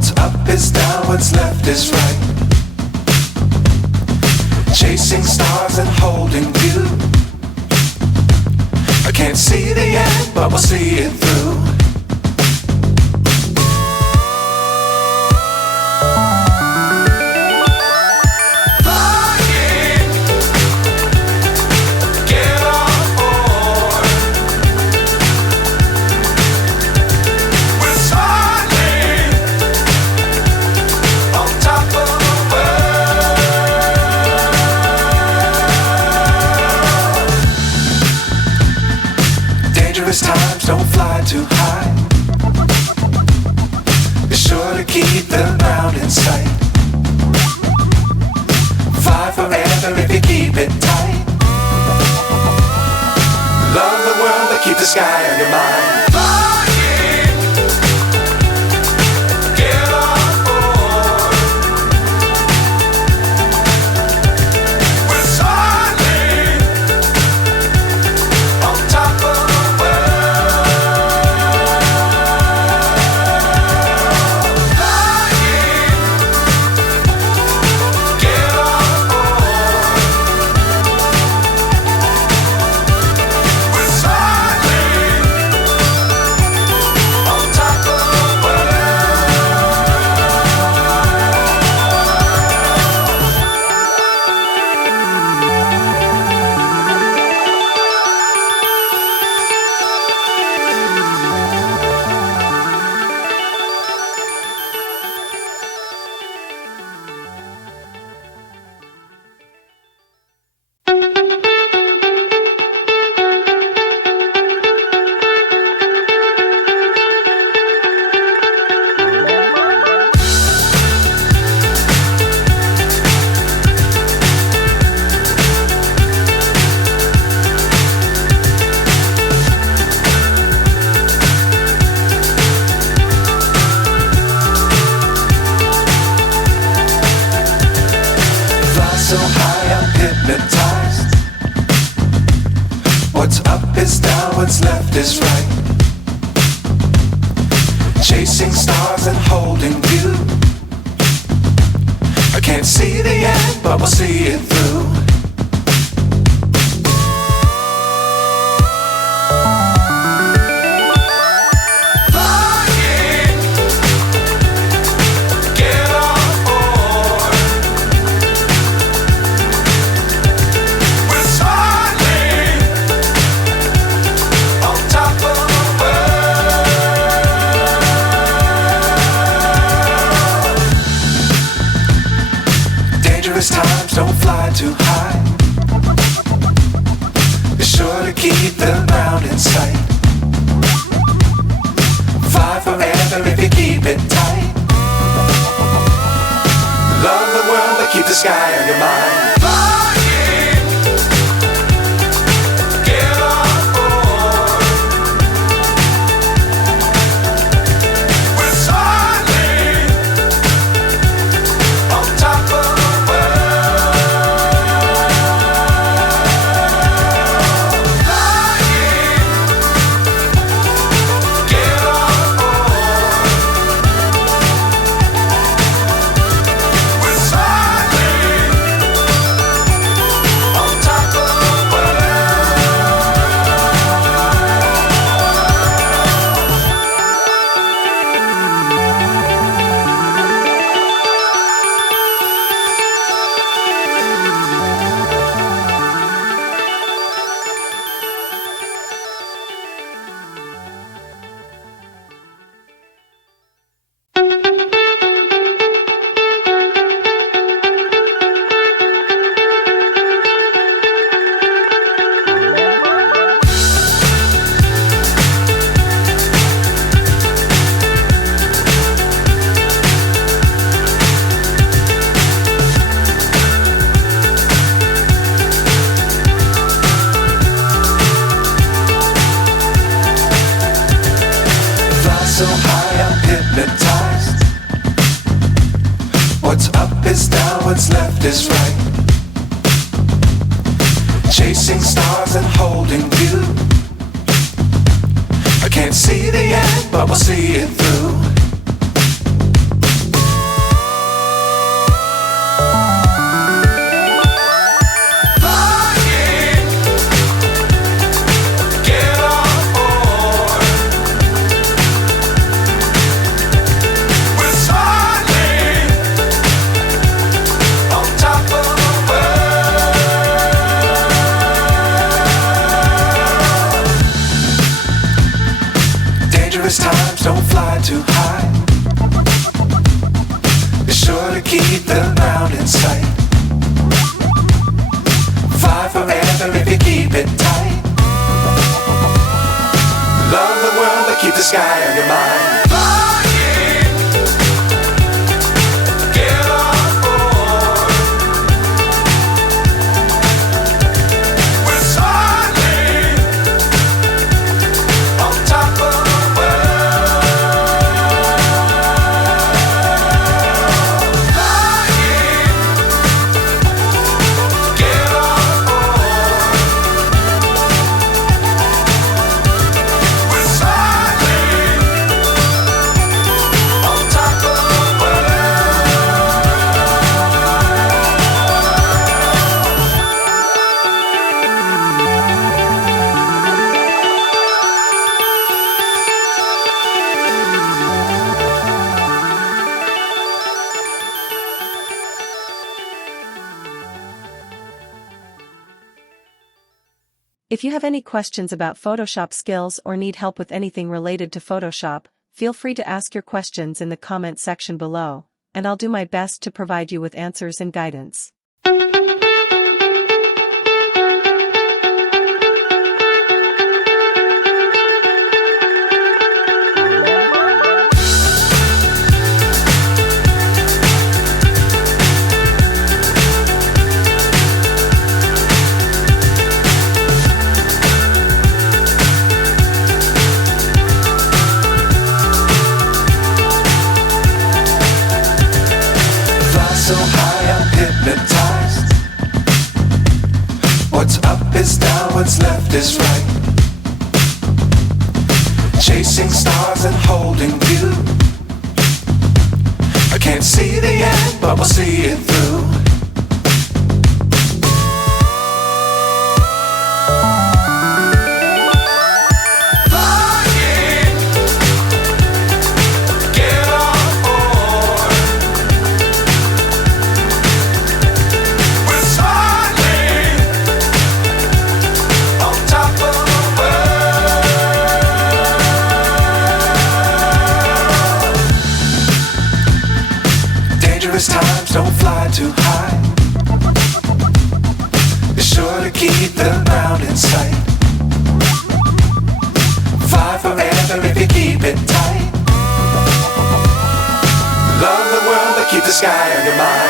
What's up is down, what's left is right. Chasing stars and holding you. I can't see the end, but we'll see it through. Times don't fly too high. Be sure to keep the ground in sight. Fly forever if you keep it tight. Love the world but keep the sky on your mind. So high I'm hypnotized. What's up is down, what's left is right. Chasing stars and holding you. I can't see the end, but we'll see it through. Times don't fly too high. Be sure to keep the ground in sight. Fly forever if you keep it tight. Love the world but keep the sky on your mind. So high I'm hypnotized. What's up is down, what's left is right. Chasing stars and holding you. I can't see the end, but we'll see it through. fly too high. Be sure to keep the ground in sight. Fly forever if you keep it tight. Love the world, but keep the sky on your mind. If you have any questions about Photoshop skills or need help with anything related to Photoshop, feel free to ask your questions in the comment section below, and I'll do my best to provide you with answers and guidance. So high I'm hypnotized. What's up is down, what's left is right. Chasing stars and holding you. I can't see the end, but we'll see it through. Times don't fly too high. Be sure to keep the ground in sight. Fly forever if you keep it tight. Love the world, but keep the sky on your mind.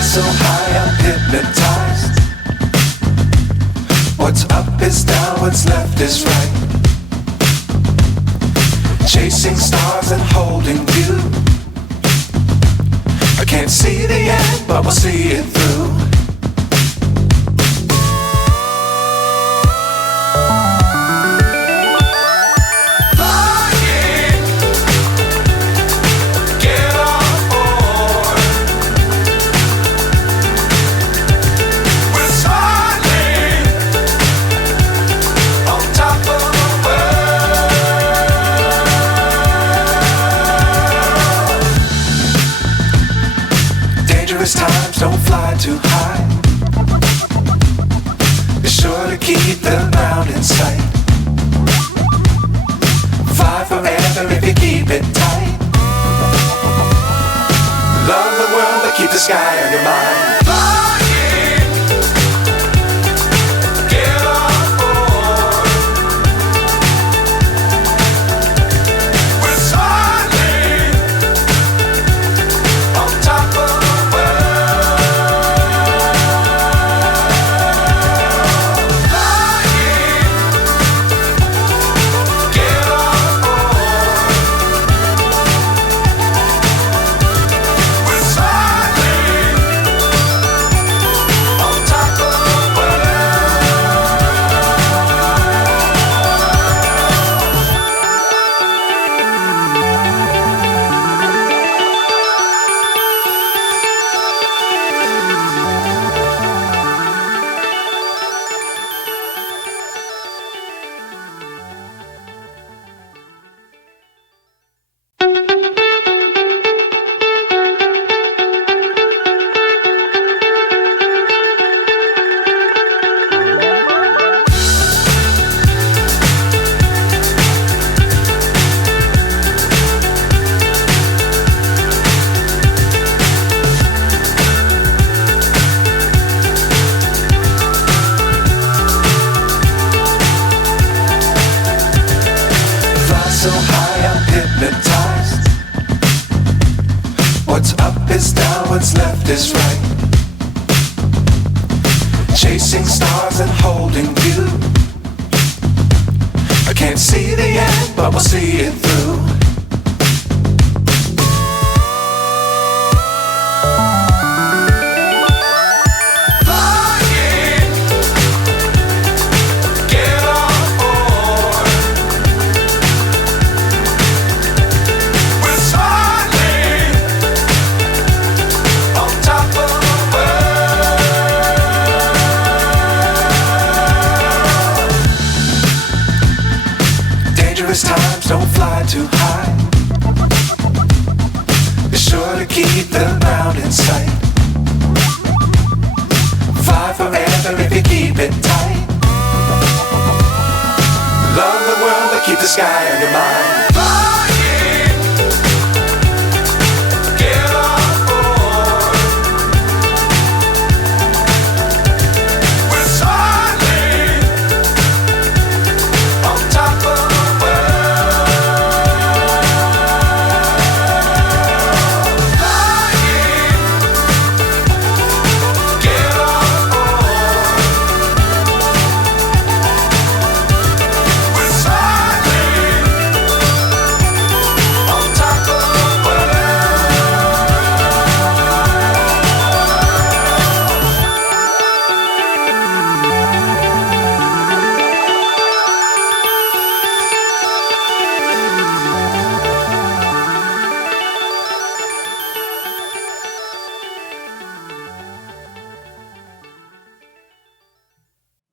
So high I'm hypnotized. What's up is down, what's left is right. Chasing stars and holding you. I can't see the end, but we'll see it through. Times don't fly too high. in sight. Fly forever if you keep it tight. Love the world but keep the sky on your mind. Flying, get on board. We're soaring on top of the world. Flying, get on board. We're soaring on top of the world. Fly so high I'm hypnotized. What's up is down, what's left is right. Chasing stars and holding you. I can't see the end, but we'll see it through. Flying, get on board. We're soaring on top of the world. Dangerous times, don't fly too high. Be sure to keep the ground in sight. Fly forever if you keep it tight. Love the world but keep the sky on your mind. Flying, get on board. We're soaring on top of the world. Flying, get on board. We're soaring on top of the world.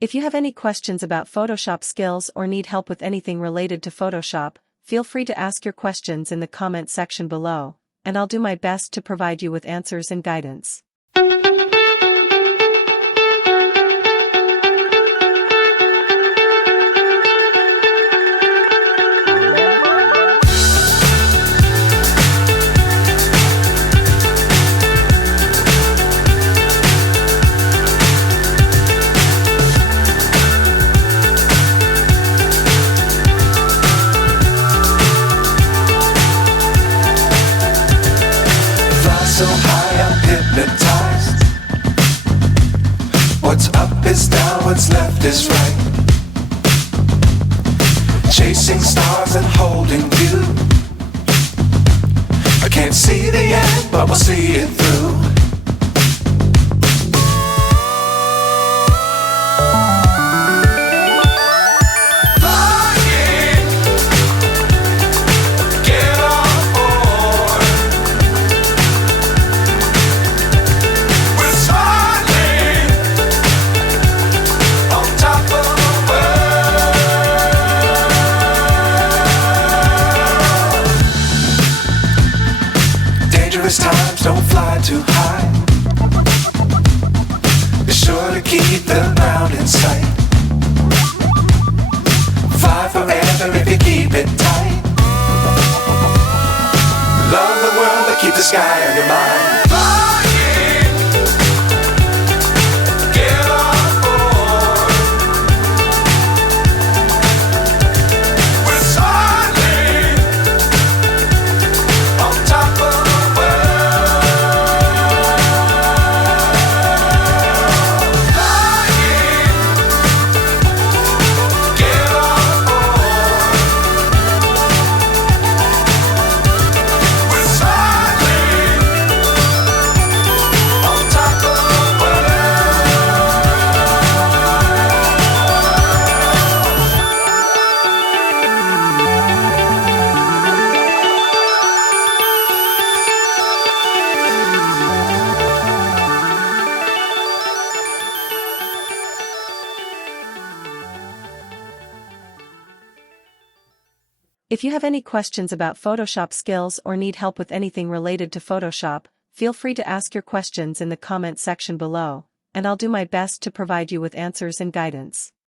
If you have any questions about Photoshop skills or need help with anything related to Photoshop, feel free to ask your questions in the comment section below, and I'll do my best to provide you with answers and guidance. Fly so high I'm hypnotized. What's up is down, what's left is right. Chasing stars and holding you. I can't see the end, but we'll see it through. Flying, get on board. We're soaring on top of the world. Dangerous times, don't fly too high. Be sure to keep the ground in sight. sky on your mind. Flying, get on board. We're soaring on top of the world. Flying, get on board. We're soaring on top of the world. If you have any questions about Photoshop skills or need help with anything related to Photoshop, feel free to ask your questions in the comment section below, and I'll do my best to provide you with answers and guidance.